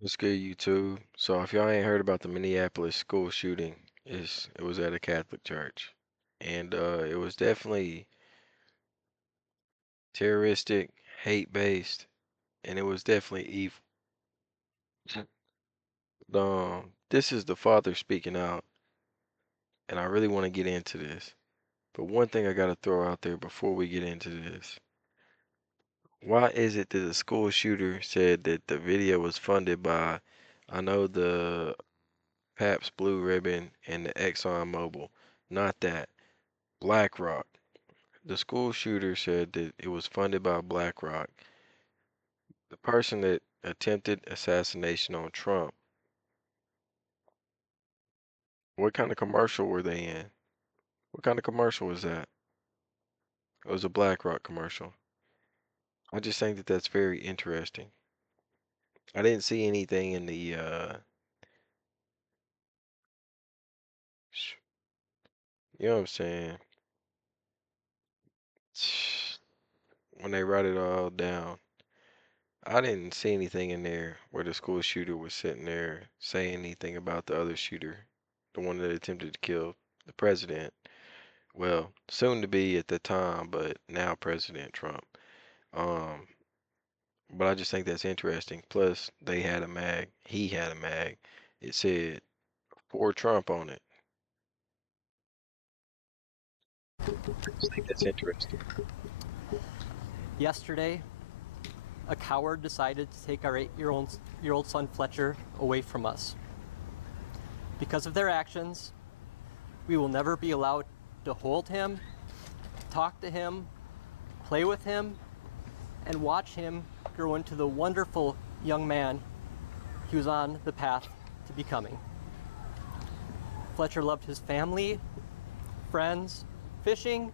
What's good, YouTube? So, if y'all ain't heard about the Minneapolis school shooting, it was at a Catholic church, and it was definitely terroristic, hate-based, and it was definitely evil. This is the father speaking out, and I really want to get into this. But one thing I gotta throw out there before we get into this: why is it that the school shooter said that the video was funded by, I know the Pabst Blue Ribbon and the Exxon Mobil, not that. BlackRock. The school shooter said that it was funded by BlackRock. The person that attempted assassination on Trump, what kind of commercial were they in? What kind of commercial was that? It was a BlackRock commercial. I just think that that's very interesting. I didn't see anything in the, you know what I'm saying? When they write it all down, I didn't see anything in there where the school shooter was sitting there saying anything about the other shooter, the one that attempted to kill the president. Well, soon to be at the time, but now President Trump. Um, but I just think that's interesting. Plus, they had a mag. He had a mag. It said for Trump on it. I think that's interesting. Yesterday, a coward decided to take our 8-year-old son Fletcher away from us. Because of their actions, we will never be allowed to hold him, talk to him, play with him, and watch him grow into the wonderful young man he was on the path to becoming. Fletcher loved his family, friends, fishing,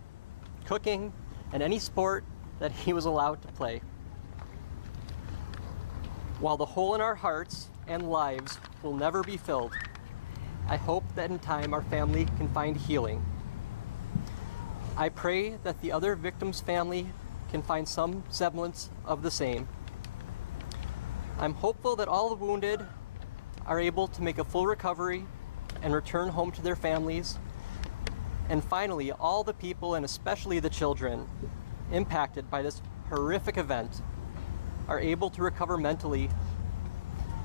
cooking, and any sport that he was allowed to play. While the hole in our hearts and lives will never be filled, I hope that in time our family can find healing. I pray that the other victim's family can find some semblance of the same. I'm hopeful that all the wounded are able to make a full recovery and return home to their families. And finally, all the people, and especially the children, impacted by this horrific event are able to recover mentally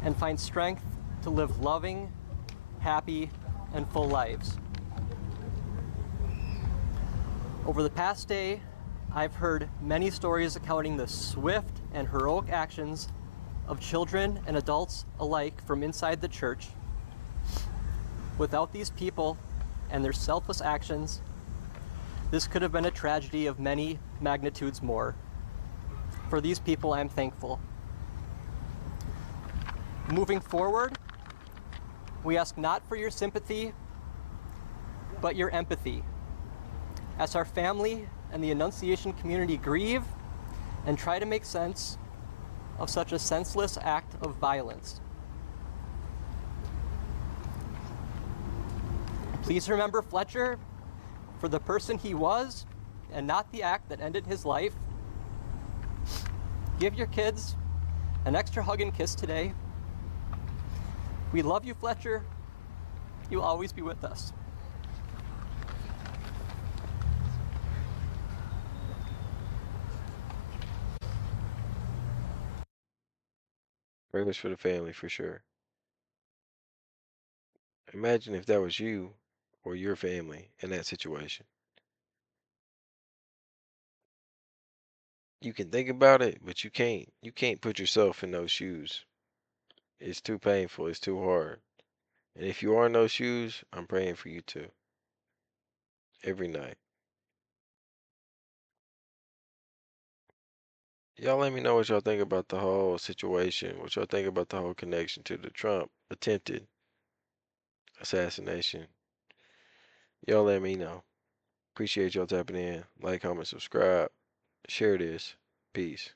and find strength to live loving, happy, and full lives. Over the past day, I've heard many stories accounting the swift and heroic actions of children and adults alike from inside the church. Without these people and their selfless actions, this could have been a tragedy of many magnitudes more. For these people, I'm thankful. Moving forward, we ask not for your sympathy, but your empathy. As our family and the Annunciation community grieve and try to make sense of such a senseless act of violence. Please remember Fletcher for the person he was and not the act that ended his life. Give your kids an extra hug and kiss today. We love you, Fletcher. You'll always be with us. Prayers for the family for sure. Imagine if that was you or your family in that situation. You can think about it, but you can't. You can't put yourself in those shoes. It's too painful. It's too hard. And if you are in those shoes, I'm praying for you too. Every night. Y'all let me know what y'all think about the whole situation. What y'all think about the whole connection to the Trump attempted assassination. Y'all let me know. Appreciate y'all tapping in. Like, comment, subscribe. Share this. Peace.